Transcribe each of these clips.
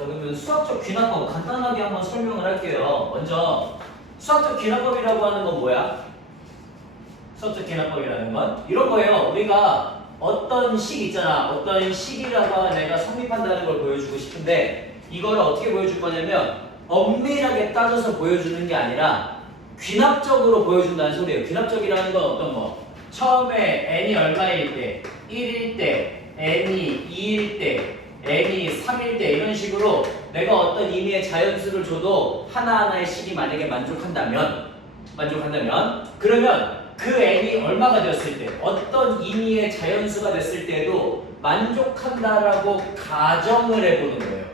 자, 그러면 수학적 귀납법 간단하게 한번 설명을 할게요. 먼저 수학적 귀납법이라고 하는 건 뭐야? 수학적 귀납법이라는 건 이런 거예요. 우리가 어떤 식 있잖아. 어떤 식이라고 내가 성립한다는 걸 보여주고 싶은데 이거를 어떻게 보여줄 거냐면 엄밀하게 따져서 보여주는 게 아니라 귀납적으로 보여준다는 소리예요. 귀납적이라는 건 어떤 거? 처음에 n이 얼마일 때, 1일 때, n이 2일 때, n이 3일 때 이런 식으로 내가 어떤 의미의 자연수를 줘도 하나하나의 식이 만약에 만족한다면 그러면 그 n이 얼마가 되었을 때 어떤 의미의 자연수가 됐을 때에도 만족한다라고 가정을 해보는 거예요.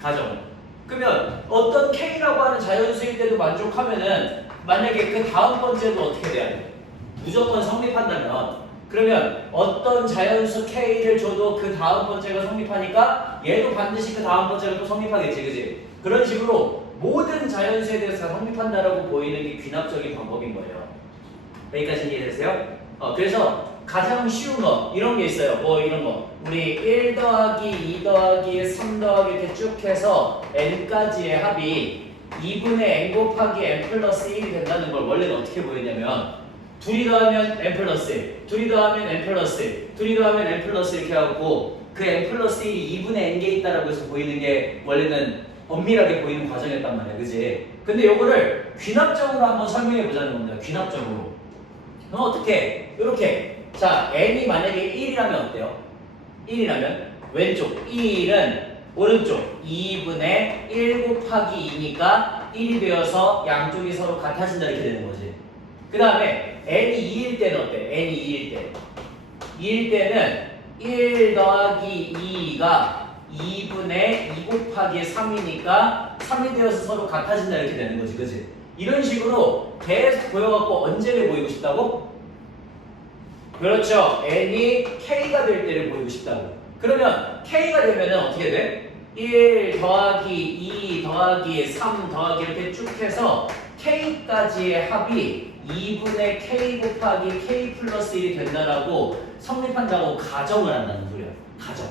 가정. 그러면 어떤 k라고 하는 자연수일 때도 만족하면은 만약에 그 다음 번째도 어떻게 돼야 돼? 무조건 성립한다면 그러면 어떤 자연수 k를 줘도 그 다음 번째가 성립하니까 얘도 반드시 그 다음 번째가 또 성립하겠지, 그지? 그런 식으로 모든 자연수에 대해서 다 성립한다라고 보이는 게 귀납적인 방법인 거예요. 여기까지 이해되세요? 그래서 가장 쉬운 거 이런 게 있어요. 뭐 이런 거 우리 1 더하기 2 더하기 3 더하기 이렇게 쭉 해서 n까지의 합이 2분의 n 곱하기 n 플러스 1이 된다는 걸 원래는 어떻게 보였냐면 둘이 더하면 n 플러스 1, 둘이 더하면 n 플러스 1, 둘이 더하면 n 플러스 이렇게 하고 그 n 플러스 1이 2분의 n개 있다라고 해서 보이는 게 원래는 엄밀하게 보이는 과정이었단 말이야, 그지? 근데 요거를 귀납적으로 한번 설명해 보자는 겁니다. 귀납적으로. 그럼 어떻게? 이렇게. 자, n이 만약에 1이라면 어때요? 1이라면 왼쪽 1은 오른쪽 2분의 1 곱하기 2니까 1이 되어서 양쪽이 서로 같아진다 이렇게 되는 거지. 그 다음에 n이 2일 때는 어때? n이 2일 때. 2일 때는 1 더하기 2가 2분의 2 곱하기 3이니까 3이 되어서 서로 같아진다 이렇게 되는 거지, 그치? 이런 식으로 계속 보여갖고 언제를 보이고 싶다고? 그렇죠. n이 k가 될 때를 보이고 싶다고. 그러면 k가 되면은 어떻게 돼? 1 더하기 2 더하기 3 더하기 이렇게 쭉 해서 k까지의 합이 2분의 k 곱하기 k 플러스 1이 된다라고 성립한다고 가정을 한다는 소리야. 가정.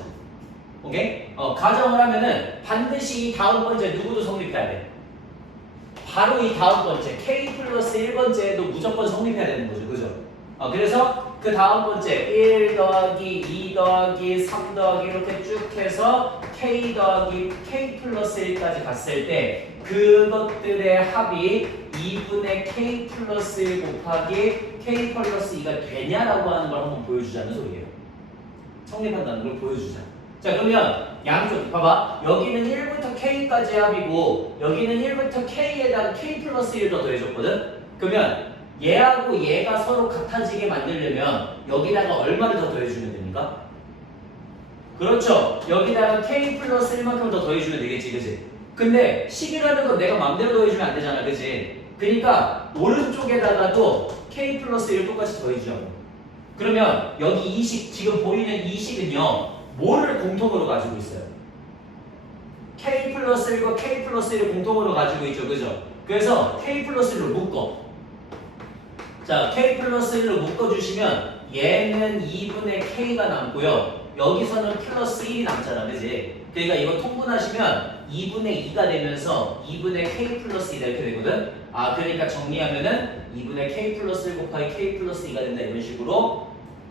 오케이? 가정을 하면은 반드시 이 다음 번째 누구도 성립해야 돼. 바로 이 다음 번째 k 플러스 1번째에도 무조건 성립해야 되는 거죠. 그죠? 그래서 그 다음 번째 1 더하기 2 더하기 3 더하기 이렇게 쭉 해서 k 더하기 k 플러스 1까지 갔을 때 그것들의 합이 2분의 k 플러스 1 곱하기 k 플러스 2가 되냐라고 하는 걸 한번 보여주자는 소리예요. 성립한다는 걸 보여주자. 자, 그러면 양쪽 봐봐. 여기는 1부터 k까지 합이고 여기는 1부터 k에다가 k 플러스 1을 더 더해줬거든. 그러면 얘하고 얘가 서로 같아지게 만들려면 여기다가 얼마를 더 더해주면 됩니까? 그렇죠. 여기다가 k 플러스 1만큼 더 더해주면 되겠지, 그치? 근데 식이라는 건 내가 맘대로 더해주면 안 되잖아, 그치? 그러니까 오른쪽에다가도 k 플러스 1을 똑같이 더해주자고. 그러면 여기 이 식, 지금 보이는 이 식은요 뭐를 공통으로 가지고 있어요? k 플러스 1과 k 플러스 1을 공통으로 가지고 있죠, 그죠? 그래서 k 플러스 1로 묶어. 자, k 플러스 1로 묶어주시면 얘는 2분의 k가 남고요. 여기서는 플러스 1이 남잖아, 그지? 그러니까 이거 통분하시면 2분의 2가 되면서 2분의 k 플러스 2가 이렇게 되거든? 그러니까 정리하면은 2분의 k 플러스 1 곱하기 k 플러스 2가 된다 이런 식으로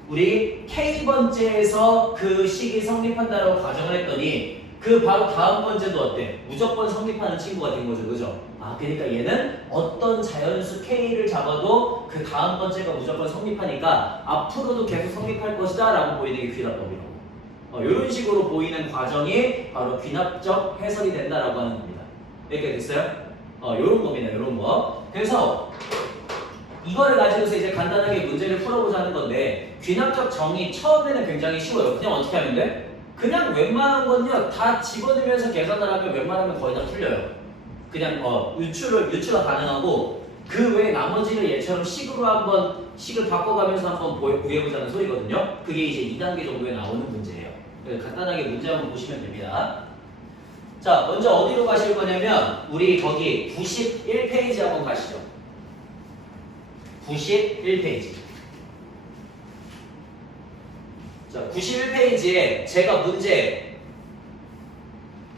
우리 k번째에서 그 식이 성립한다라고 가정을 했더니 그 바로 다음 번째도 어때? 무조건 성립하는 친구가 된 거죠, 그죠? 그러니까 얘는 어떤 자연수 k를 잡아도 그 다음 번째가 무조건 성립하니까 앞으로도 계속 성립할 것이다 라고 보이는 게 귀납법이라고. 이런 식으로 보이는 과정이 바로 귀납적 해석이 된다라고 하는 겁니다. 이렇게 됐어요? 요런 겁니다, 요런 거. 그래서 이거를 가지고서 이제 간단하게 문제를 풀어보자는 건데 귀납적 정의 처음에는 굉장히 쉬워요. 그냥 어떻게 하면 돼? 그냥 웬만한 건요 다 집어넣으면서 계산을 하면 웬만하면 거의 다 풀려요. 그냥 유추가 가능하고 그 외에 나머지를 얘처럼 식으로 한번 식을 바꿔가면서 한번 구해보자는 소리거든요. 그게 이제 2단계 정도에 나오는 문제예요. 그래서 간단하게 문제 한번 보시면 됩니다. 자, 먼저 어디로 가실 거냐면 우리 거기 91페이지 한번 가시죠. 91페이지. 자, 91페이지에 제가 문제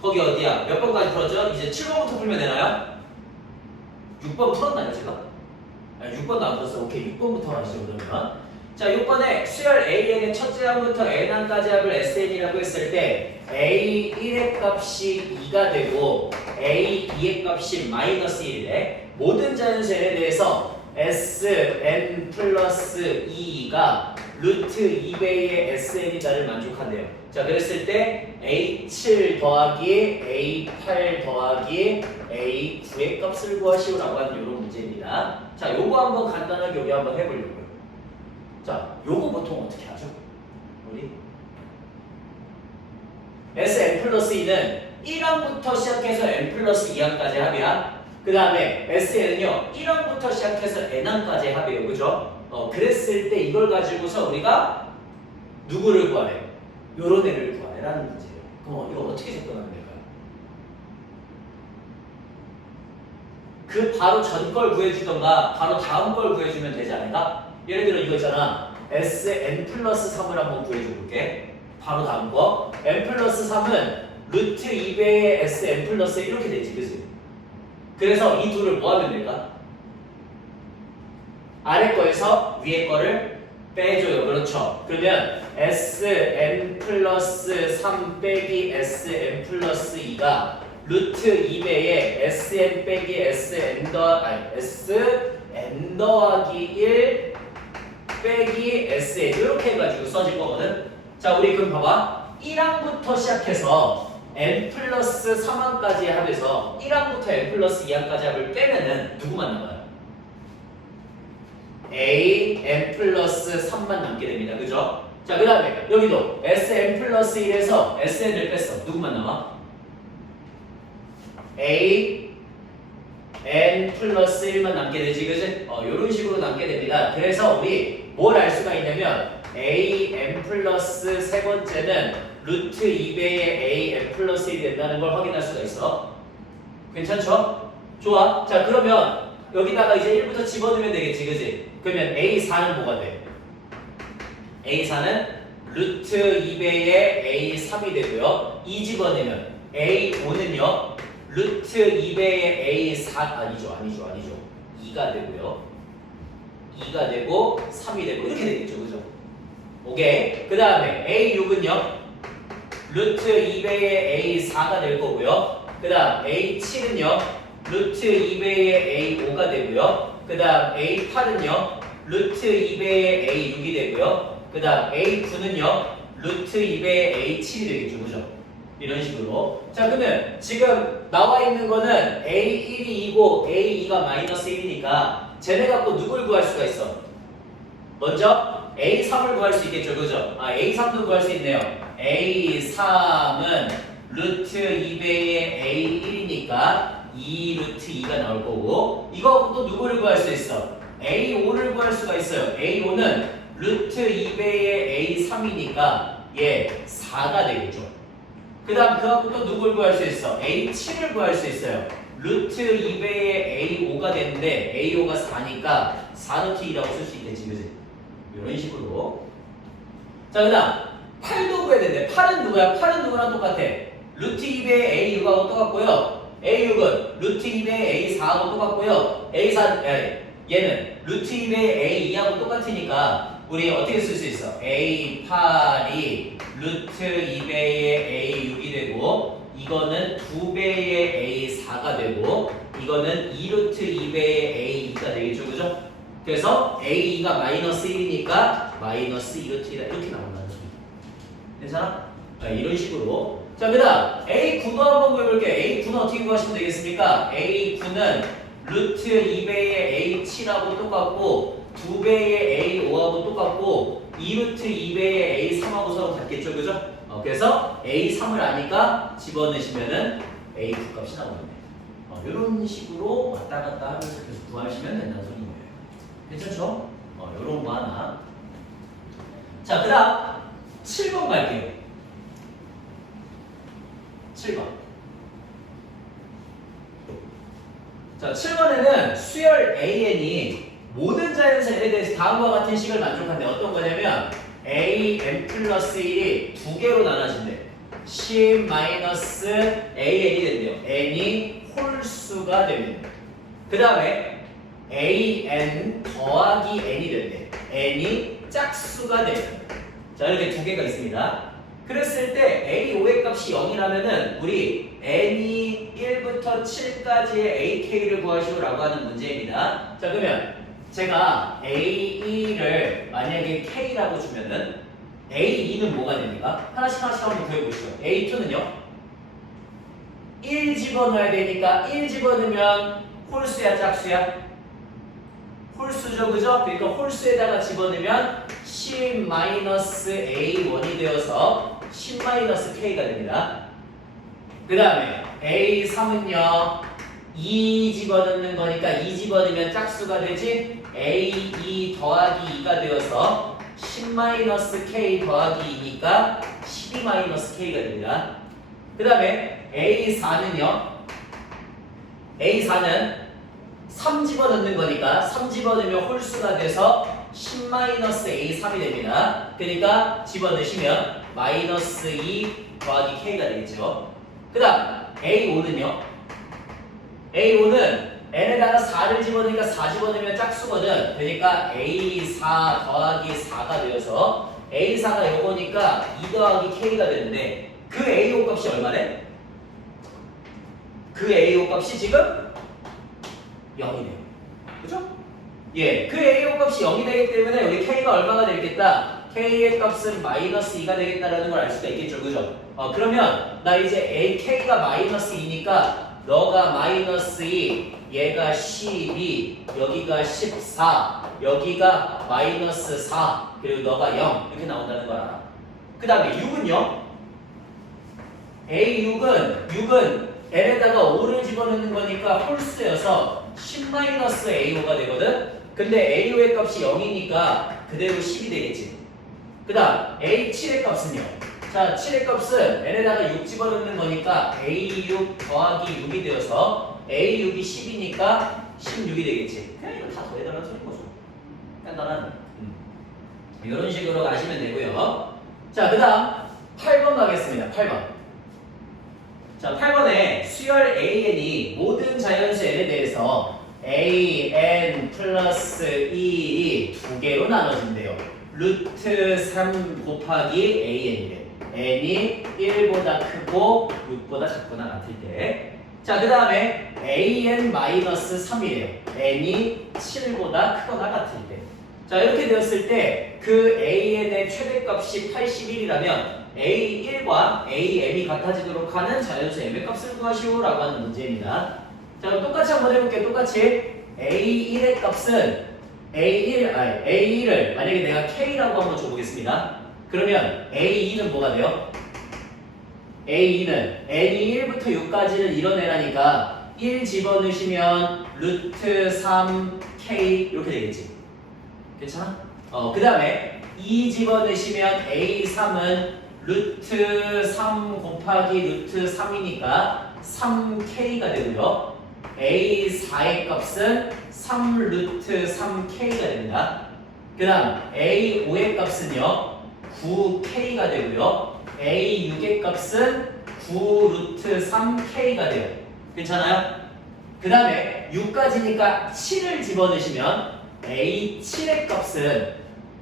거기 어디야? 몇 번까지 풀었죠? 이제 7번부터 풀면 되나요? 6번 풀었나요 제가? 아니 6번도 안 풀었어. 오케이 6번부터 하시죠 그러면. 자 6번에 수열 AN의 첫째 항부터 N항까지 합을 SN이라고 했을 때 A1의 값이 2가 되고 A2의 값이 마이너스 1이래. 모든 자연수에 대해서 SN 플러스 2가 루트 2배의 SN이다를 만족한대요. 자 그랬을 때 A7 더하기 A8 더하기 A9의 값을 구하시오라고 하는 이런 문제입니다. 자 요거 한번 간단하게 우리 한번 해보려고요. 자 요거 보통 어떻게 하죠? 우리 Sn 플러스 2는 1항부터 시작해서 n 플러스 2항까지 합이야. 그 다음에 SN은요 1항부터 시작해서 n항까지 합이에요. 그죠? 그랬을 때 이걸 가지고서 우리가 누구를 구하래? 요런 애를 구하래라는 문제예요. 그럼 이거 어떻게 접근하면 될까요? 그 바로 전 걸 구해주던가 바로 다음 걸 구해주면 되지 않을까? 예를 들어 이거 있잖아. Sn 플러스 3을 한번 구해줘 볼게. 바로 다음 거. n 플러스 3은 루트 2배의 Sn 플러스 이렇게 되지, 그치? 그래서 이 둘을 뭐 하면 될까? 아래 거에서 위에 거를 빼줘요. 그렇죠? 그러면 Sn 플러스 3 빼기 Sn 플러스 2가 루트 2배의 Sn 빼기 Sn 더하기 1 빼기 Sn 이렇게 해가지고 써질 거거든. 자 우리 그럼 봐봐. 1항부터 시작해서 n 플러스 3항까지 합해서 1항부터 n 플러스 2항까지 합을 빼면은 누구만 남아요? a n 플러스 3만 남게 됩니다. 그죠? 자 그 다음에 여기도 sn 플러스 1에서 sn을 뺐어. 누구만 남아? a n 플러스 1만 남게 되지. 그지? 요런 식으로 남게 됩니다. 그래서 우리 뭘 알 수가 있냐면 a n 플러스 세 번째는 루트 2배의 a n 플러스 1이 된다는 걸 확인할 수가 있어. 괜찮죠? 좋아. 자 그러면 여기다가 이제 1부터 집어넣으면 되겠지. 그지? 그러면 a4는 뭐가 돼? a4는 루트 2배의 a3이 되고요. 2 집어넣으면 a5는요 루트 2배의 a4 아니죠 2가 되고요. 2가 되고 3이 되고 이렇게 되겠죠. 그죠? 오케이. 그 다음에 A6은요 루트 2배의 A4가 될 거고요. 그 다음 A7은요 루트 2배의 A5가 되고요. 그 다음 A8은요 루트 2배의 A6이 되고요. 그 다음 A9는요 루트 2배의 A7이 되겠죠. 그죠? 이런 식으로. 자 그러면 지금 나와 있는 거는 A1이 2고 A2가 마이너스 1이니까 쟤네 갖고 누굴 구할 수가 있어? 먼저 A3을 구할 수 있겠죠. 그죠? A3도 구할 수 있네요. A3은 루트 2배의 A1이니까 2 루트 2가 나올 거고 이거 갖고 또 누구를 구할 수 있어? A5를 구할 수가 있어요. A5는 루트 2배의 A3이니까 얘 4가 되겠죠. 그 다음 그 갖고 또 누굴 구할 수 있어? A7을 구할 수 있어요. 루트 2배의 A5가 되는데 A5가 4니까 4 루트 2라고 쓸 수 있겠지. 그지? 이런 식으로. 자 그 다음 8도 구해야 되는데 8은 누구야? 8은 누구랑 똑같아? 루트 2배의 A6하고 똑같고요. A6은 루트 2배의 A4하고 똑같고요. A4 얘는 루트 2배의 A2하고 똑같으니까 우리 어떻게 쓸 수 있어? A8이 루트 2배의 A6이 되고 이거는 2배의 A4가 되고 이거는 2루트 2배의 A2가 되겠죠. 그죠? 그래서 A2가 마이너스 1이니까 마이너스 2루트 1이다 이렇게 나온다는 소리. 괜찮아? 이런 식으로. 자, 그 다음 A9도 한번 구해볼게요. A9는 어떻게 구하시면 되겠습니까? A9는 루트 2배의 A7하고 똑같고 2배의 A5하고 똑같고 2루트 2배의 A3하고 서로 같겠죠. 그죠? 그래서 A3을 아니까 집어넣으시면은 A9 값이 나오겠네. 이런 식으로 왔다 갔다 하면서 계속 구하시면 된다는 소리예요. 괜찮죠? 이런 거 하나. 자, 그 다음 7번 갈게요. 7번. 자, 7번에는 수열 AN이 모든 자연수에 대해서 다음과 같은 식을 만족한대. 어떤 거냐면 A n 플러스 1이 두 개로 나눠진대. 10-AN이 된대요. n이 홀수가 되면. 그 다음에 AN 더하기 n이 된대. n이 짝수가 되면. 자, 이렇게 두 개가 있습니다. 그랬을 때 A5의 값이 0이라면은 우리 n이 1부터 7까지의 AK를 구하시오라고 하는 문제입니다. 자, 그러면 제가 A2를 만약에 K라고 주면은 A2는 뭐가 됩니까? 하나씩 한번 구해보시죠. A2는요? 1 집어넣어야 되니까 1 집어넣으면 홀수야 짝수야? 홀수죠, 그죠? 그러니까 홀수에다가 집어넣으면 10-A1이 되어서 10-K가 됩니다. 그 다음에 A3은요 2 집어넣는 거니까 2 집어넣으면 짝수가 되지. A2 더하기 2가 되어서 10-K 더하기 2니까 12-K가 됩니다. 그 다음에 A4는 3 집어넣는 거니까 3 집어넣으면 홀수가 돼서 10-A3이 됩니다. 그러니까 집어넣으시면 -2 더하기 K가 되겠죠. 그 다음 A5는요. A5는 n에다가 4를 집어넣으니까 4 집어넣으면 짝수거든. 그러니까 A4 더하기 4가 되어서 A4가 요거니까 2 더하기 K가 되는데 그 A5 값이 얼마래? 그 A5 값이 지금 0이네요. 그죠? 예, 그 A5 값이 0이 되기 때문에 여기 K가 얼마가 되겠다? K의 값은 -2가 되겠다라는 걸 알 수가 있겠죠. 그죠? 그러면 나 이제 K가 -2니까 너가 -2, 얘가 12, 여기가 14, 여기가 -4, 그리고 너가 0 이렇게 나온다는 걸 알아. 그 다음에 6은요? A6은 n에다가 5를 집어넣는 거니까 홀수여서 10-A5가 되거든? 근데 A5의 값이 0이니까 그대로 10이 되겠지. 그 다음 A7의 값은요? 자, 7의 값은 n에다가 6 집어넣는 거니까 A6 더하기 6이 되어서 A6이 10이니까 16이 되겠지. 그냥 이거 다 더해달라는 소리인 거죠. 간단한. 이런 식으로 가시면 되고요. 자, 그 다음 8번 가겠습니다. 8번. 자, 8번에 수열 AN이 모든 자연수 N에 대해서 AN 플러스 2이 두 개로 나눠진대요. 루트 3 곱하기 AN이래. n이 1보다 크고 6보다 작거나 같을 때. 자, 그 다음에 an-3이래요. n이 7보다 크거나 같을 때. 자, 이렇게 되었을 때 그 an의 최대값이 81이라면 a1과 am이 같아지도록 하는 자연수 m의 값을 구하시오라고 하는 문제입니다. 자, 그럼 똑같이 한번 해볼게요. 똑같이 a1의 값은 A1을 만약에 내가 K라고 한번 줘보겠습니다. 그러면 A2는 뭐가 돼요? A2는 n이 1부터 6까지는 이런 애라니까 1 집어넣으시면 루트 3K 이렇게 되겠지. 괜찮아? 그 다음에 2 집어넣으시면 A3은 루트 3 곱하기 루트 3이니까 3K가 되고요. A4의 값은 3 루트 3K가 됩니다. 그 다음 A5의 값은요 9K가 되고요. A6의 값은 9 루트 3K가 돼요. 괜찮아요? 그 다음에 6까지니까 7을 집어넣으시면 A7의 값은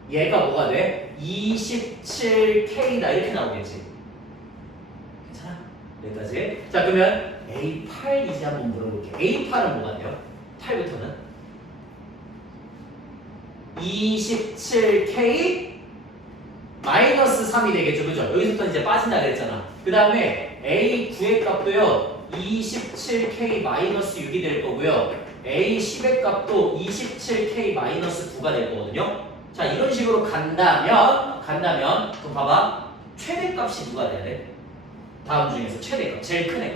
얘가 뭐가 돼? 27K다 이렇게 나오겠지. 괜찮아? 여기까지. 자, 그러면 A8 이제 한번 물어볼게요. A8은 뭐가 돼요? 8부터는 27K 마이너스 3이 되겠죠. 그죠? 여기서부터 이제 빠진다 그랬잖아. 그 다음에 A9의 값도요 27K 마이너스 6이 될 거고요. A10의 값도 27K 마이너스 9가 될 거거든요. 자, 이런 식으로 간다면 그럼 봐봐. 최대값이 누가 돼야 돼? 다음 중에서 최대값, 제일 큰 애가.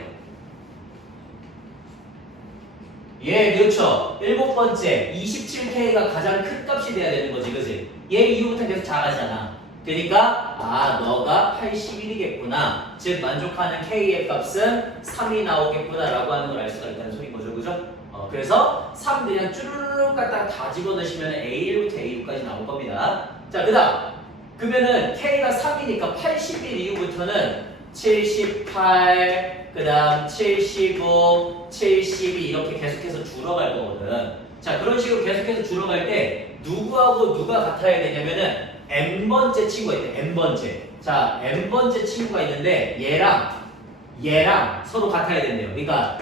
예, 그렇죠. 7번째 27K가 가장 큰 값이 돼야 되는 거지, 그지? 얘 이후부터 계속 작아지잖아. 그러니까 너가 81이겠구나. 즉 만족하는 K의 값은 3이 나오겠구나라고 하는 걸 알 수가 있다는 소리인 거죠, 그죠? 그래서 3 그냥 쭈르륵 갖다가 다 집어넣으시면 A1부터 A6까지 나올 겁니다. 자, 그다음 그러면은 K가 3이니까 81 이후부터는 78, 그 다음 75, 72 이렇게 계속해서 줄어갈 거거든. 자, 그런 식으로 계속해서 줄어갈 때 누구하고 누가 같아야 되냐면은 n번째 친구가 있대. n번째. 자, n번째 친구가 있는데 얘랑 서로 같아야 된대요. 그러니까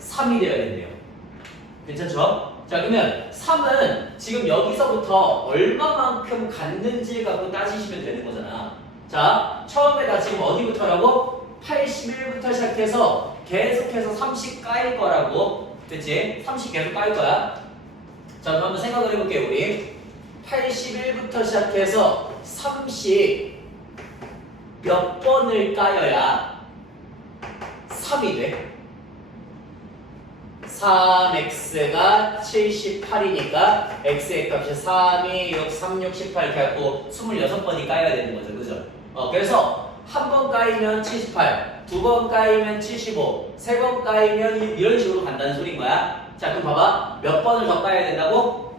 3이 되어야 된대요. 괜찮죠? 자, 그러면 3은 지금 여기서부터 얼마만큼 갔는지를 갖고 따지시면 되는 거잖아. 자, 처음에다 지금 어디부터라고? 81부터 시작해서 계속해서 30 까일 거라고. 그치? 30 계속 까일 거야. 자, 그럼 한번 생각을 해볼게요, 우리. 81부터 시작해서 30 몇 번을 까여야 3이 돼? 3x가 78이니까 x의 값이 3, 2, 6, 3, 6, 18 이렇게 해갖고 26번이 까여야 되는 거죠. 그죠? 그래서 한 번 까이면 78, 두 번 까이면 75, 세 번 까이면 이런 식으로 간다는 소린 거야. 자, 그럼 봐봐. 몇 번을 더 까야 된다고?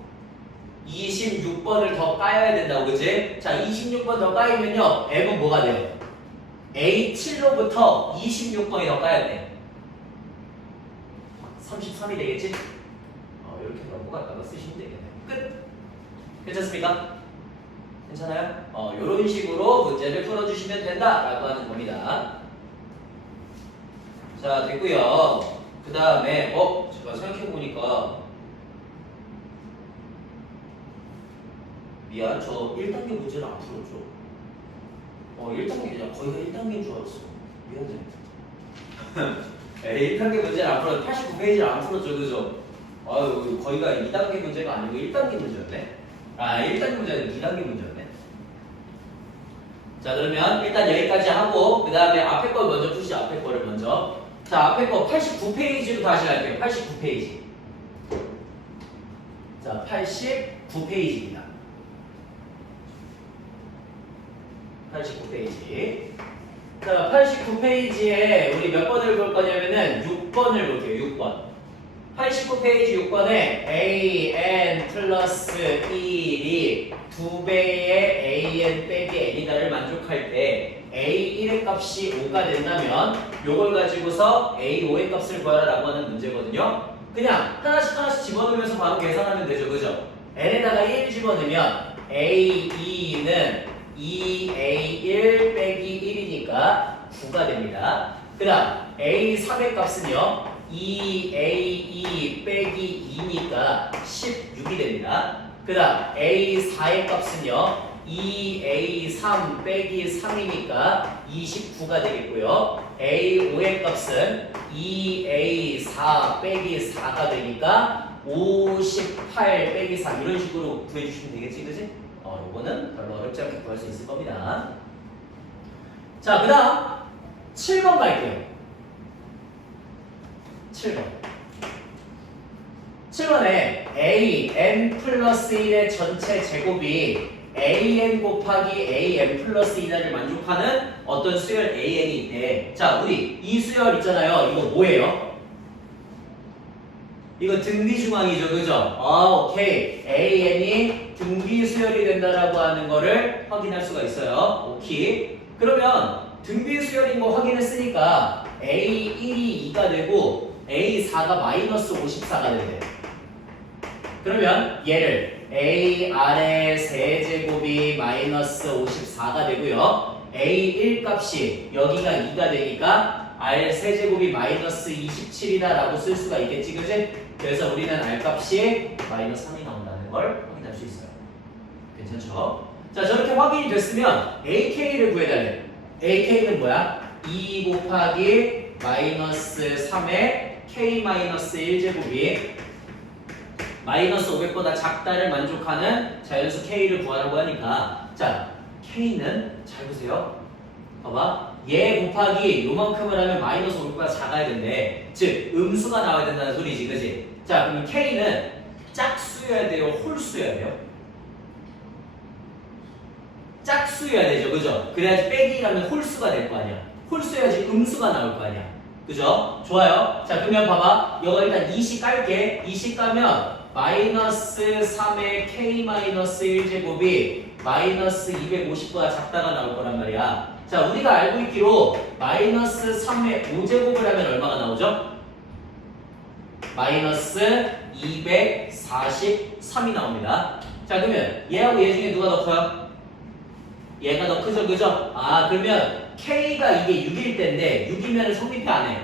26번을 더 까야 된다고, 그치? 자, 26번 더 까이면요, m은 뭐가 돼요? A7로부터 26번이 더 까야 돼. 33이 되겠지? 이렇게 넘어갔다가 쓰시면 되겠네. 끝! 괜찮습니까? 괜찮아요? 이런 식으로 문제를 풀어주시면 된다라고 하는 겁니다. 자, 됐고요. 그 다음에 제가 생각해보니까 미안, 저 1단계 문제를 안 풀었죠. 1단계냐? 거의가 1단계인 줄 알았어. 미안해. 네, 1단계 문제를 안 풀었죠. 89페이지를 안 풀었죠. 그죠? 거의가 2단계 문제가 아니고 1단계 문제였네. 1단계 문제는 2단계 문제였네. 자, 그러면 일단 여기까지 하고 그 다음에 앞에 걸 먼저 푸시죠. 앞에 거를 먼저. 자, 앞에 거 89페이지로 다시 갈게요. 89페이지. 자, 89페이지입니다. 89페이지. 자, 89페이지에 우리 몇 번을 볼 거냐면은 6번을 볼게요. 6번. 89페이지 6번에 an 플러스 1이 2배의 an 빼기 n이다를 만족할 때 a1의 값이 5가 된다면 요걸 가지고서 a5의 값을 구하라라고 하는 문제거든요. 그냥 하나씩 집어넣으면서 바로 계산하면 되죠. 그죠? n에다가 1 집어넣으면 a2는 2a1 빼기 1이니까 9가 됩니다. 그 다음 a3의 값은요 2a2 빼기 2니까 16이 됩니다. 그 다음 a4의 값은요 2a3 빼기 3이니까 29가 되겠고요. a5의 값은 2a4 빼기 4가 되니까 58 빼기 3 이런 식으로 구해주시면 되겠지, 그지? 이거는 별로 어렵지 않게 구할 수 있을 겁니다. 자, 그 다음 7번 갈게요. 7번에 a n 플러스 1의 전체 제곱이 a n 곱하기 a n 플러스 2를 만족하는 어떤 수열 a n이 있대. 자, 우리 이 수열 있잖아요. 이거 뭐예요? 이거 등비중앙이죠, 그죠? 오케이. a n이 등비 수열이 된다라고 하는 거를 확인할 수가 있어요. 오케이. 그러면 등비 수열인 거 확인했으니까 a1이 2가 되고 a4가 마이너스 54가 된대. 그러면 얘를 a 아래 세제곱이 마이너스 54가 되고요. a1 값이 여기가 2가 되니까 r 세제곱이 마이너스 27이다 라고 쓸 수가 있겠지, 그지? 그래서 우리는 r 값이 마이너스 3이 나온다는 걸 확인할 수 있어요. 괜찮죠? 자, 저렇게 확인이 됐으면 ak를 구해달래. ak는 뭐야? 2 곱하기 마이너스 3의 k 마이너스 1제곱이 마이너스 500보다 작다를 만족하는 자연수 k를 구하라고 하니까, 자, k는 잘 보세요. 봐봐. 얘 곱하기 요만큼을 하면 마이너스 500보다 작아야 된대. 즉 음수가 나와야 된다는 소리지, 그지? 자, 그럼 k는 짝수여야 돼요, 홀수여야 돼요? 짝수여야 되죠, 그죠? 그래야지 빼기라면 홀수가 될 거 아니야. 홀수여야지 음수가 나올 거 아니야. 그죠? 좋아요. 자, 그러면 봐봐. 이거 일단 2씩 깔게. 2씩 까면 마이너스 3의 k 마이너스 1제곱이 마이너스 250보다 작다가 나올 거란 말이야. 자, 우리가 알고 있기로 마이너스 3의 5제곱을 하면 얼마가 나오죠? 마이너스 243이 나옵니다. 자, 그러면 얘하고 얘 중에 누가 더 커요? 얘가 더 크죠, 그죠? 아, 그러면 K가 이게 6일 때인데 6이면 성립해 안 해?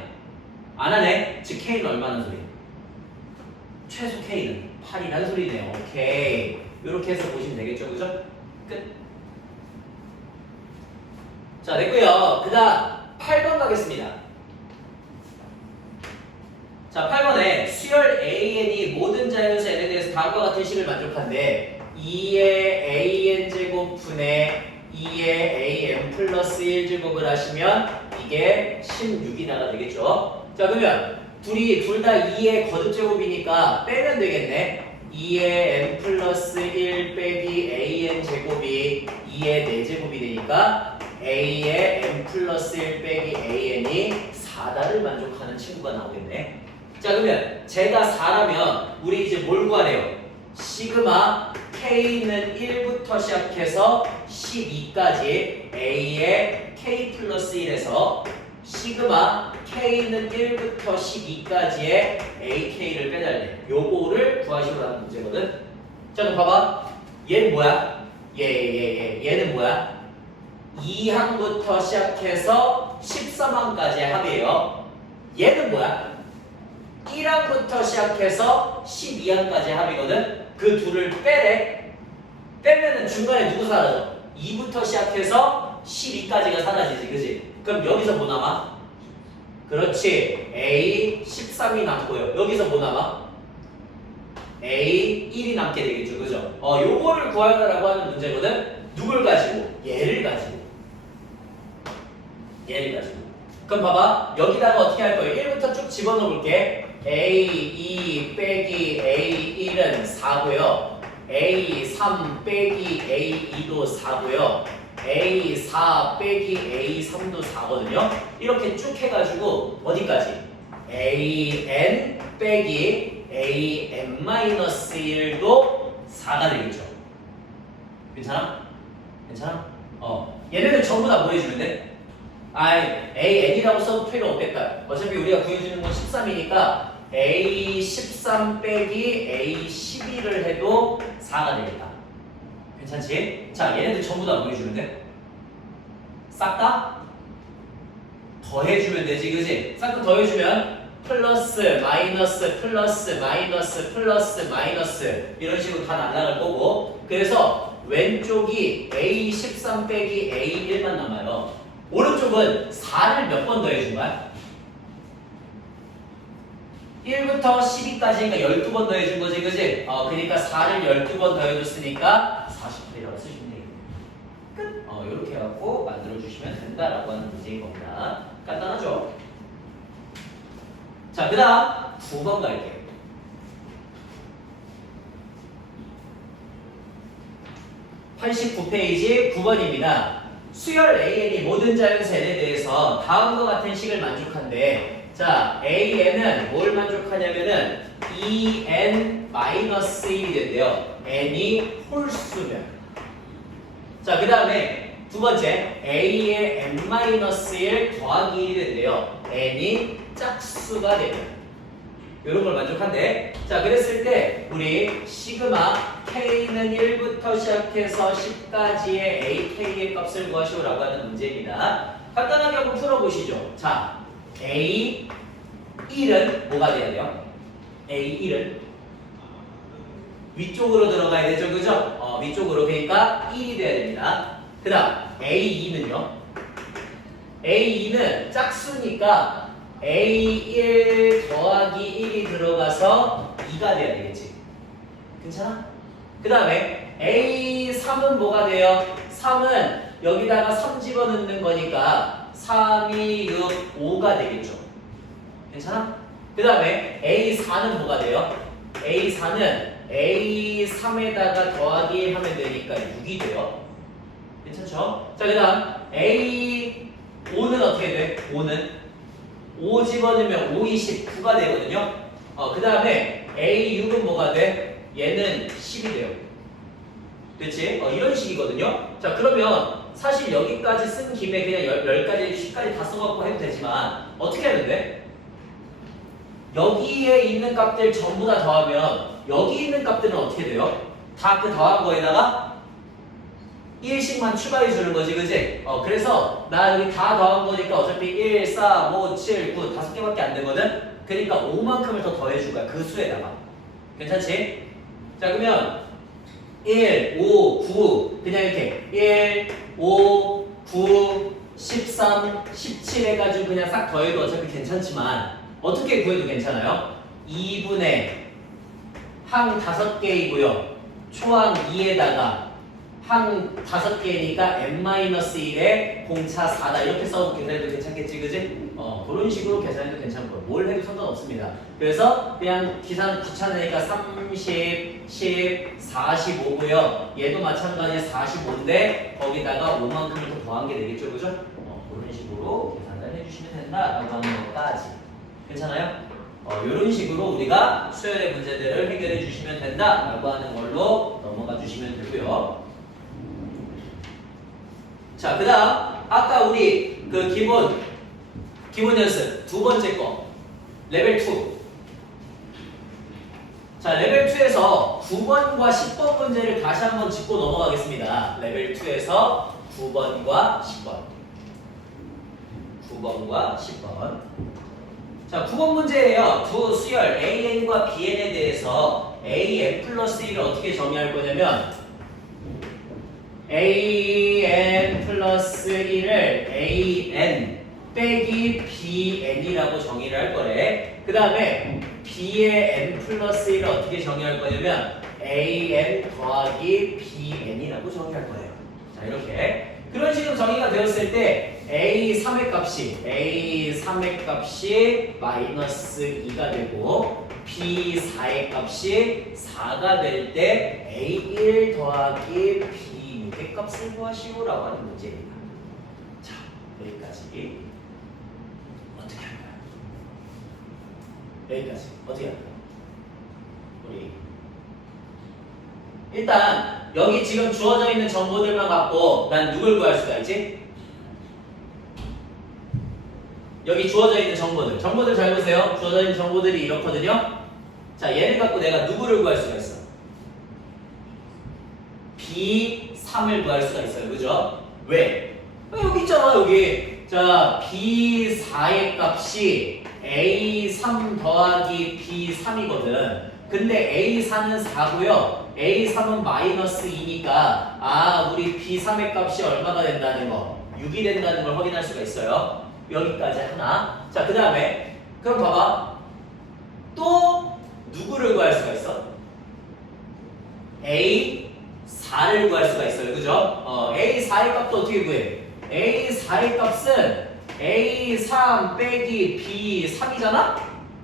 안 하네? 즉 K는 얼마나 소리? 최소 K는 8이라는 소리네요. 오케이. 이렇게 해서 보시면 되겠죠, 그죠? 끝. 자, 됐고요. 그 다음 8번 가겠습니다. 자, 8번에 수열 AN이 모든 자연수 N에 대해서 다음과 같은 식을 만족한데 2의 AN 제곱분의 2의 AN 플러스 1제곱을 하시면 이게 16이나가 되겠죠. 자, 그러면 둘 다 2의 거듭제곱이니까 빼면 되겠네. 2의 n 플러스 1 빼기 AN 제곱이 2의 4제곱이 되니까 A의 n 플러스 1 빼기 AN이 4다를 만족하는 친구가 나오겠네. 자, 그러면 제가 4라면 우리 이제 뭘 구하래요? 시그마 K는 1부터 시작해서 12까지 A의 K 플러스 1에서 시그마 K는 1부터 12까지의 AK를 빼달래. 요거를 구하시고 하는 문제거든. 자, 그럼 봐봐. 얘는 뭐야? 얘는 뭐야? 2항부터 시작해서 13항까지의 합이에요. 얘는 뭐야? 1항부터 시작해서 12항까지 합이거든. 그 둘을 빼래. 빼면은 중간에 누구 사라져? 2부터 시작해서 12까지가 사라지지, 그지? 그럼 여기서 뭐 남아? 그렇지. A 13이 남고요. 여기서 뭐 남아? A 1이 남게 되겠죠, 그죠? 요거를 구하라고 하는 문제거든. 누굴 가지고? 얘를 가지고. 그럼 봐봐. 여기다가 어떻게 할 거예요? 1부터 쭉 집어넣어 볼게. A2 빼기 A1은 4고요. A3 빼기 A2도 4고요. A4 빼기 A3도 4거든요. 이렇게 쭉 해가지고 어디까지? AN 빼기 AN-1도 4가 되겠죠. 괜찮아? 얘네들 전부 다 뭐 해주면 돼? AN이라고 써도 필요 없겠다. 어차피 우리가 구해주는 건 13이니까 A13 빼기 A12를 해도 4가 되겠다. 괜찮지? 자, 얘네들 전부 다 뭐 해주면 돼? 싹 다 더해주면 되지, 그지? 싹 다 더해주면 플러스, 마이너스, 플러스, 마이너스, 플러스, 마이너스 이런 식으로 다 날아갈 거고, 그래서 왼쪽이 A13 빼기 A1만 남아요. 오른쪽은 4를 몇 번 더해준 거야? 1부터 12까지니까 12번 더해준 거지, 그지? 그러니까 4를 12번 더해줬으니까 48이라고 쓰시면 되겠네. 끝! 이렇게 해갖고 만들어주시면 된다라고 하는 문제인 겁니다. 간단하죠? 자, 그 다음 9번 갈게요. (89페이지) 9번입니다. 수열 AN이 모든 자연수 N에 대해서 다음과 같은 식을 만족한대. 자, AN은 뭘 만족하냐면은 2n-1이 된대요. n이 홀수면. 자, 그 다음에 두 번째 A의 n-1 더하기 1이 된대요. n이 짝수가 되면. 이런 걸 만족한대. 자, 그랬을 때 우리 시그마 K는 1부터 시작해서 10까지의 AK의 값을 구하시오라고 하는 문제입니다. 간단하게 한번 풀어보시죠. 자, A1은 뭐가 돼야 돼요? A1은 위쪽으로 들어가야 되죠, 그죠? 위쪽으로. 그러니까 1이 돼야 됩니다. 그 다음 A2는요? A2는 짝수니까 A1 더하기 1이 들어가서 2가 돼야 되겠지. 괜찮아? 그 다음에 A3은 뭐가 돼요? 3은 여기다가 3 집어넣는 거니까 3, 2, 6, 5가 되겠죠. 괜찮아? 그 다음에 A4는 뭐가 돼요? A4는 A3에다가 더하기 1 하면 되니까 6이 돼요. 괜찮죠? 자, 그 다음 A5는 어떻게 돼? 5는 5 집어넣으면 5, 29가 되거든요. 그 다음에 A6은 뭐가 돼? 얘는 10이 돼요. 그치? 이런 식이거든요. 자, 그러면 사실 여기까지 쓴 김에 그냥 10가지, 10가지 다 써갖고 해도 되지만 어떻게 하면 돼? 여기에 있는 값들 전부 다 더하면 여기 있는 값들은 어떻게 돼요? 다 그 더한 거에다가 1씩만 추가해 주는 거지, 그지? 그래서 나 여기 다 더한 거니까 어차피 1, 4, 5, 7, 9 다섯 개밖에 안 되거든? 그러니까 5만큼을 더 더해 줄 거야, 그 수에다가. 괜찮지? 자, 그러면 1, 5, 9 그냥 이렇게 1, 5, 9, 13, 17 해가지고 그냥 싹 더해도 어차피 괜찮지만 어떻게 구해도 괜찮아요? 2분의 항 5개이고요. 초항 2에다가 항 5개니까 n-1에 공차 4다 이렇게 써도 계산해도 괜찮겠지, 그지? 그런 식으로 계산해도 괜찮고 뭘 해도 상관없습니다. 그래서 그냥 계산 귀찮으니까 30, 10, 45고요. 얘도 마찬가지에 45인데 거기다가 5만큼을 더 더한 게 되겠죠, 그죠? 그런 식으로 계산을 해주시면 된다라고 하는 것까지. 괜찮아요? 이런 식으로 우리가 수열의 문제들을 해결해 주시면 된다라고 하는 걸로 넘어가 주시면 되고요. 자, 그 다음 아까 우리 그 기본 연습 두 번째 거 레벨 2. 자, 레벨 2에서 9번과 10번 문제를 다시 한번 짚고 넘어가겠습니다. 레벨 2에서 9번과 10번. 9번과 10번. 자, 9번 문제예요. 두 수열 AN과 BN에 대해서 AN 플러스 1을 어떻게 정의할 거냐면 AN 플러스 1을 AN 빼기 BN이라고 정의를 할 거래. 그 다음에 B의 N 플러스 1을 어떻게 정의할 거냐면 AN 더하기 BN이라고 정의할 거예요. 자, 이렇게. 그런 식으로 정의가 되었을 때 A3의 값이 마이너스 2가 되고 B4의 값이 4가 될 때 A1 더하기 B6의 값을 구하시오라고 하는 문제입니다. 자, 여기까지 어떻게 할까요? 여기까지 어떻게 할까요? 우리 일단 여기 지금 주어져 있는 정보들만 갖고 난 누굴 구할 수가 있지? 여기 주어져 있는 정보들 잘 보세요. 주어져 있는 정보들이 이렇거든요. 자, 얘를 갖고 내가 누구를 구할 수가 있어? B3을 구할 수가 있어요. 그죠? 왜? 여기 있잖아, 여기. 자, B4의 값이 A3 더하기 B3이거든. 근데 A4는 4고요. A3은 마이너스 2니까 우리 B3의 값이 얼마가 된다는 거 6이 된다는 걸 확인할 수가 있어요. 여기까지 하나. 자, 그 다음에 그럼 봐봐. 또 누구를 구할 수가 있어? A4를 구할 수가 있어요. 그죠? A4의 값도 어떻게 구해? A4의 값은 A3 빼기 B3이잖아?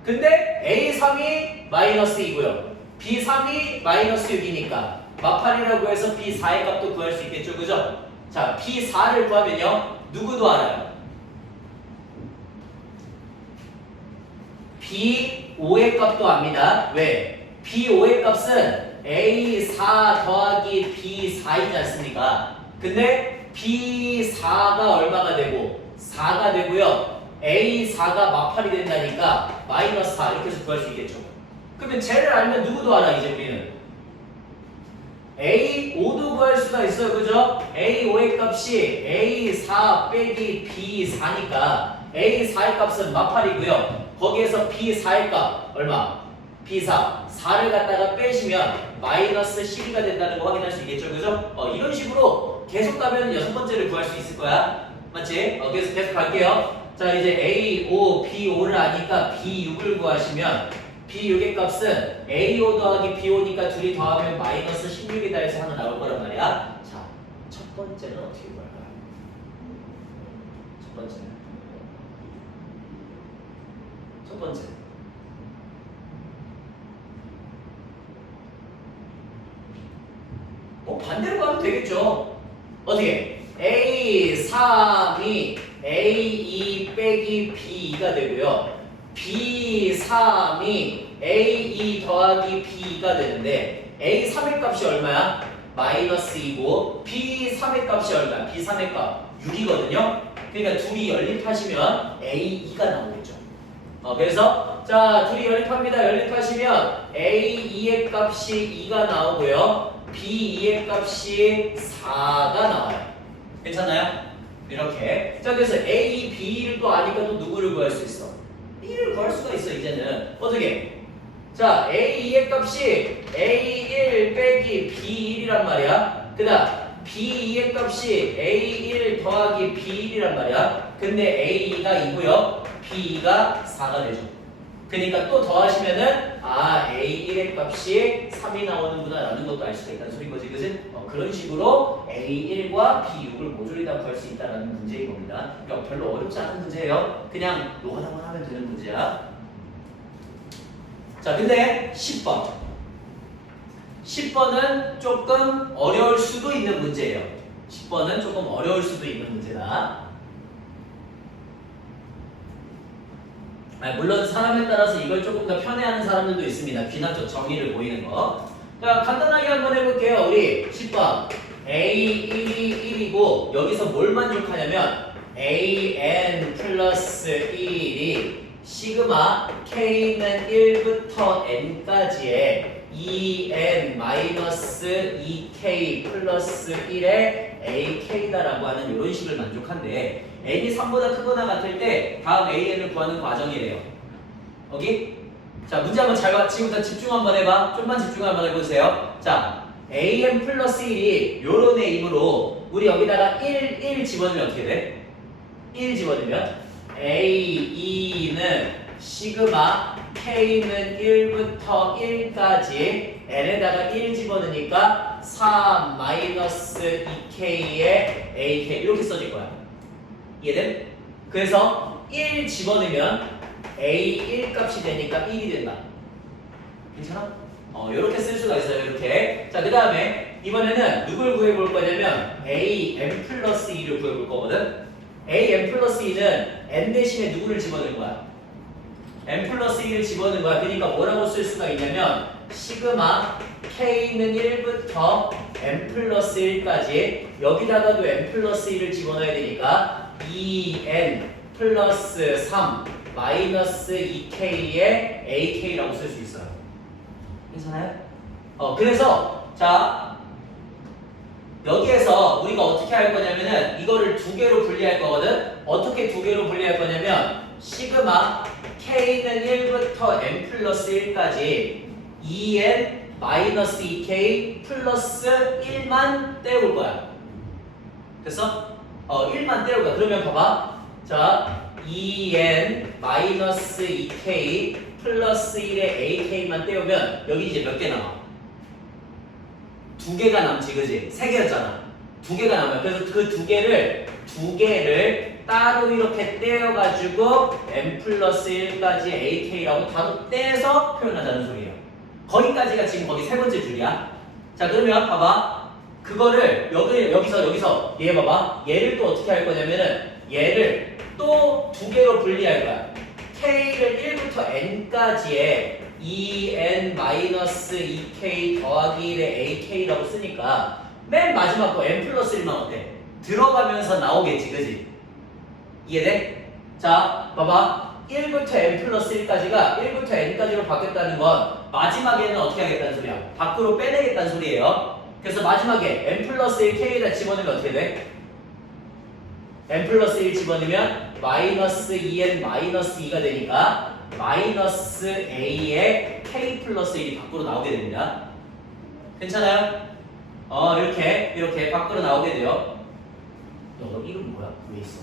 근데 A3이 마이너스 2고요. B3이 마이너스 6이니까 마팔이라고 해서 B4의 값도 구할 수 있겠죠. 그죠? 자, B4를 구하면요. 누구도 알아요. B5의 값도 압니다. 왜? B5의 값은 A4 더하기 B4이지 않습니까? 근데 B4가 얼마가 되고 4가 되고요. A4가 마팔이 된다니까 마이너스 4 이렇게 해서 구할 수 있겠죠. 그러면 쟤를 알면 누구도 알아 이제 우리는. A5도 구할 수가 있어요. 그죠? A5의 값이 A4 빼기 B4니까 A4의 값은 마팔이고요. 거기에서 B4의 값 얼마? B4 4를 갖다가 빼시면 마이너스 12가 된다는 거 확인할 수 있겠죠. 그죠? 이런 식으로 계속 가면 6번째를 구할 수 있을 거야. 맞지? 그래서 계속 갈게요. 자, 이제 A5, B5를 아니까 B6을 구하시면 B6의 값은 A5 더하기 B5니까 둘이 더하면 마이너스 16이다 해서 하나 나올 거란 말이야. 자, 첫 번째는 어떻게 구할까요? 첫 번째. 반대로 가면 되겠죠. 어떻게? A3이 A2 빼기 B2가 되고요. B3이 A2 더하기 B2가 되는데 A3의 값이 얼마야? 마이너스 2고 B3의 값이 얼마? B3의 값 6이거든요. 그러니까 둘이 연립하시면 A2가 나오겠죠. 그래서 자 둘이 연립합니다. 연립하시면 A2의 값이 2가 나오고요. B2의 값이 4가 나와요. 괜찮나요? 이렇게. 자 그래서 A, B를 또 아니까 또 누구를 구할 수 있어? B를 구할 수가 있어 이제는. 어떻게? 자 A2의 값이 A1 빼기 B1이란 말이야. 그 다음 B2의 값이 A1 더하기 B1이란 말이야. 근데 A2가 2고요. B2가 4가 되죠. 그러니까 또 더하시면은 A1의 값이 3이 나오는구나 라는 것도 알 수가 있다는 소린 거지, 그치? 그런 식으로 A1과 B6을 모조리 다 구할 수 있다는 문제인 겁니다. 그러니까 별로 어렵지 않은 문제예요. 그냥 노가다만 하면 되는 문제야. 자, 근데 10번. 10번은 조금 어려울 수도 있는 문제예요. 10번은 조금 어려울 수도 있는 문제다. 물론 사람에 따라서 이걸 조금 더 편해하는 사람들도 있습니다. 귀납적 정의를 보이는 거. 자, 간단하게 한번 해볼게요. 우리 10번 A1이 1이고 여기서 뭘 만족하냐면 AN 플러스 1이 시그마 K는 1부터 N까지의 2N 마이너스 2K 플러스 1의 AK다라고 하는 이런 식을 만족한데 N이 3보다 크거나 같을 때 다음 AN을 구하는 과정이래요. 여기? 자 문제 한번 지금부터 집중 한번 해봐. 좀만 집중 한번 해보세요. 자 AN 플러스 1이 요런 A이므로 우리 여기다가 1 집어넣으면 어떻게 돼? 1 집어넣으면 A2는 시그마 K는 1부터 1까지 N에다가 1 집어넣으니까 3 마이너스 2K의 AK 이렇게 써질 거야. 이해됨? 그래서 1 집어넣으면 A1 값이 되니까 1이 된다. 괜찮아? 이렇게 쓸 수가 있어요. 이렇게. 자, 그 다음에 이번에는 누굴 구해볼 거냐면 AM 플러스 2를 구해볼 거거든. AM 플러스 2는 N 대신에 누구를 집어넣은 거야? M 플러스 2를 집어넣은 거야. 그러니까 뭐라고 쓸 수가 있냐면 시그마 K는 1부터 M 플러스 1까지 여기다가도 M 플러스 1을 집어넣어야 되니까 2N 플러스 3 마이너스 2K의 AK라고 쓸 수 있어요. 괜찮아요? 그래서 자 여기에서 우리가 어떻게 할 거냐면은 이거를 두 개로 분리할 거거든. 어떻게 두 개로 분리할 거냐면 시그마 K는 1부터 M 플러스 1까지 2N 마이너스 2K 플러스 1만 떼올 거야. 됐어? 1만 떼올 거야. 그러면 봐봐. 자 2N 마이너스 2K 플러스 1의 AK만 떼우면 여기 이제 몇 개 남아? 두 개가 남지, 그지? 세 개였잖아. 두 개가 남아요. 그래서 그 두 개를 따로 이렇게 떼어가지고 M 플러스 1까지 AK라고 따로 떼서 표현하자는 소리예요. 거기까지가 지금 거기 세 번째 줄이야. 자, 그러면 봐봐. 그거를 여기서 얘 봐봐. 얘를 또 어떻게 할 거냐면은 얘를 또 두 개로 분리할 거야. K를 1부터 N까지의 2N-2K 더하기 1의 AK라고 쓰니까 맨 마지막 거 M 플러스 1만 어때? 들어가면서 나오겠지, 그지? 이해돼? 자, 봐봐. 1부터 N 플러스 1까지가 1부터 N까지로 바뀌었다는 건 마지막에는 어떻게 하겠다는 소리야? 밖으로 빼내겠다는 소리예요. 그래서 마지막에 N 플러스 1 K에다 집어넣으면 어떻게 돼? N 플러스 1 집어넣으면 마이너스 2N 마이너스 2가 되니까 마이너스 A의 K 플러스 1이 밖으로 나오게 됩니다. 괜찮아요? 이렇게 밖으로 나오게 돼요. 너 이름 뭐야? 왜 있어?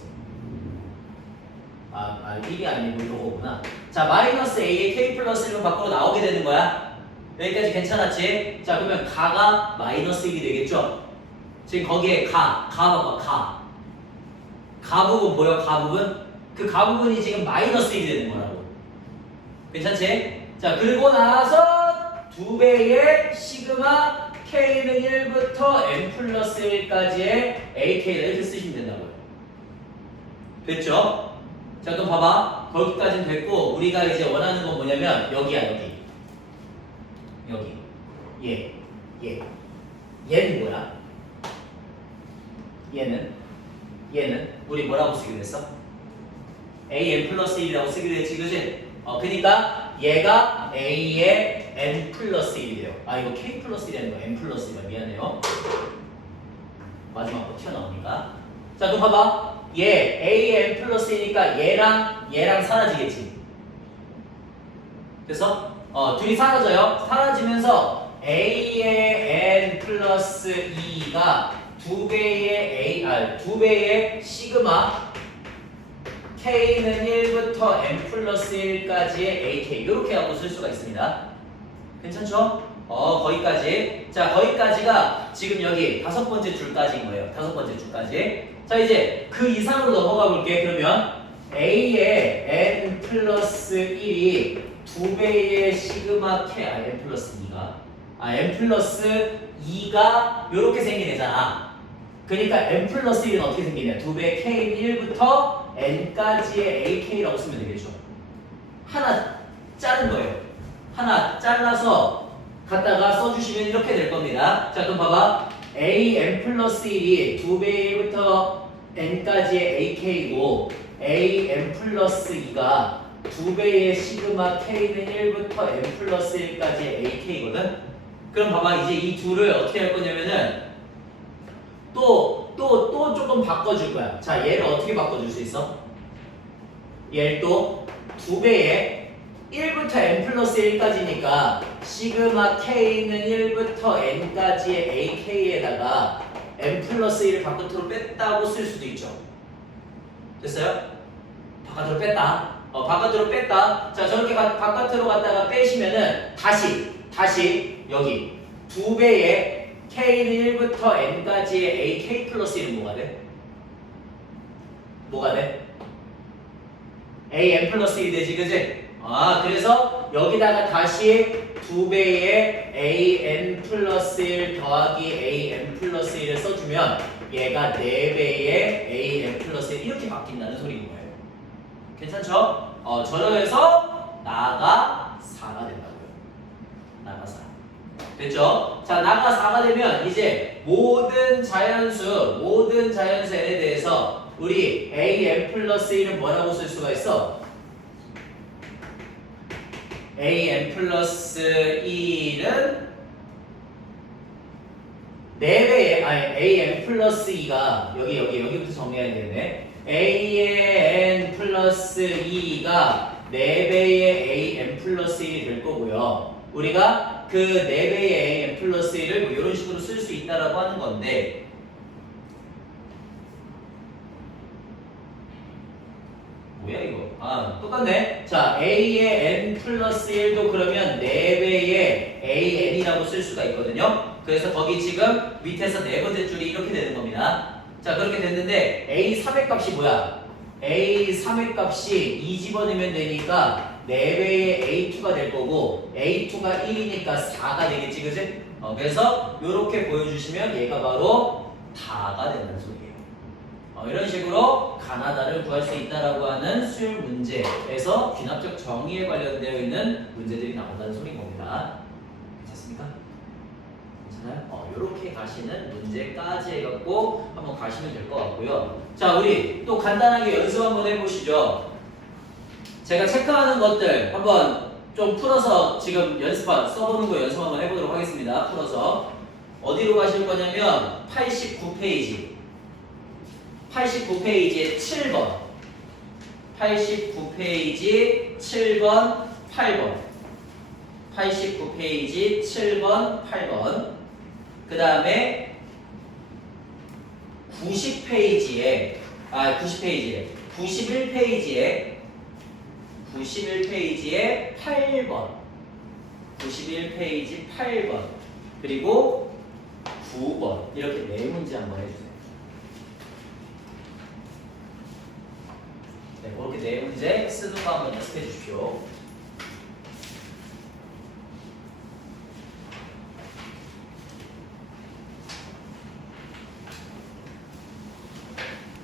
1이 아니고 이거구나. 자, 마이너스 A의 K 플러스 1은 밖으로 나오게 되는 거야. 여기까지 괜찮았지? 자, 그러면 가가 마이너스 1이 되겠죠? 지금 거기에 가 봐봐, 가 부분 뭐야? 가 부분? 그 가 부분이 지금 마이너스 1이 되는 거라고. 괜찮지? 자, 그리고 나서 2배의 시그마 K는 1부터 M 플러스 1까지의 AK를 이렇게 쓰시면 된다고요. 됐죠? 자, 또 봐봐. 거기까지는 됐고 우리가 이제 원하는 건 뭐냐면 여기야, 여기. 얘. 얘는 뭐야? 얘는 우리 뭐라고 쓰기로 했어? an 플러스 1이라고 쓰기로 했지, 그지? 그니까 얘가 a의 n 플러스 1이 돼요. 아, 이거 k 플러스 1이 아니고 n 플러스 1이야. 미안해요. 마지막 거 튀어나오니까. 자, 그럼 봐봐. 얘 a n 플러스 1이니까 얘랑 사라지겠지. 그래서 둘이 사라져요. 사라지면서 a의 n 플러스 2가 2배의 시그마 k는 1부터 n 플러스 1까지의 ak 이렇게 하고 쓸 수가 있습니다. 괜찮죠? 거기까지. 자, 거기까지가 지금 여기 5번째 줄까지인 거예요. 5번째 줄까지. 자, 이제 그 이상으로 넘어가 볼게. 그러면 a의 n 플러스 1이 2배의 시그마 k, n 플러스 2가 n 플러스 2가 이렇게 생긴 애잖아. 그러니까 n 플러스 1은 어떻게 생기냐? 2배의 k는 1부터 n까지의 ak라고 쓰면 되겠죠. 하나 자른 거예요. 하나 잘라서 갖다가 써주시면 이렇게 될 겁니다. 자, 그럼 봐봐. an 플러스 1이 2배의 1부터 n까지의 ak이고 an 플러스 2가 2배의 시그마 k는 1부터 n 플러스 1까지의 ak거든? 그럼 봐봐. 이제 이 둘을 어떻게 할 거냐면은 또 조금 바꿔줄 거야. 자, 얘를 어떻게 바꿔줄 수 있어? 얘를 또 2배의 1부터 n 플러스 1까지니까 시그마 k는 1부터 n까지의 ak에다가 n 플러스 1을 바깥으로 뺐다고 쓸 수도 있죠. 됐어요? 바깥으로 뺐다. 바깥으로 뺐다. 자, 저렇게 바깥으로 갔다가 빼시면은 다시 여기 2배의 k는 1부터 n까지의 ak 플러스 1은 뭐가 돼? 뭐가 돼? an 플러스 1이 되지, 그지? 그래서 여기다가 다시 2배의 an 플러스 1 더하기 an 플러스 1을 써주면 얘가 4배의 an 플러스 1 이렇게 바뀐다는 소리인 거예요. 괜찮죠? 저러해서 나가 4가 된다고요. 나가 4. 됐죠? 자, 나가 4가 되면 이제 모든 자연수에 대해서 우리 an 플러스 1은 뭐라고 쓸 수가 있어? an 플러스 1은 4배의 an 플러스 2가 여기부터 정리해야 되겠네. an 플러스 2가 4배의 an 플러스 1이 될 거고요. 우리가 그 4배의 an 플러스 1을 뭐 이런 식으로 쓸 수 있다라고 하는 건데, 뭐야 이거? 똑같네. 자, a의 n 플러스 1도 그러면 4배의 an이라고 쓸 수가 있거든요. 그래서 거기 지금 밑에서 4번째 줄이 이렇게 되는 겁니다. 자, 그렇게 됐는데 a 3의 값이 뭐야? a 3의 값이 2 집어넣으면 되니까 4배의 a2가 될 거고 a2가 1이니까 4가 되겠지, 그지? 그래서 이렇게 보여주시면 얘가 바로 다가 된다는 소리예요. 이런 식으로 가나다를 구할 수 있다라고 하는 수열 문제에서 귀납적 정의에 관련되어 있는 문제들이 나온다는 소리인 겁니다. 괜찮습니까? 괜찮아요? 이렇게 가시는 문제까지 해갖고 한번 가시면 될 것 같고요. 자, 우리 또 간단하게 연습 한번 해보시죠. 제가 체크하는 것들 한번 좀 풀어서 지금 써보는 거 연습 한번 해보도록 하겠습니다. 풀어서 어디로 가실 거냐면 89페이지에 7번 89페이지 7번 8번 89페이지 7번 8번 그 다음에 91페이지에 8번 91페이지 8번 그리고 9번 이렇게 네 문제 한번 해주세요. 네, 그렇게 네 문제 쓰는 거 한번 연습해 주십시오.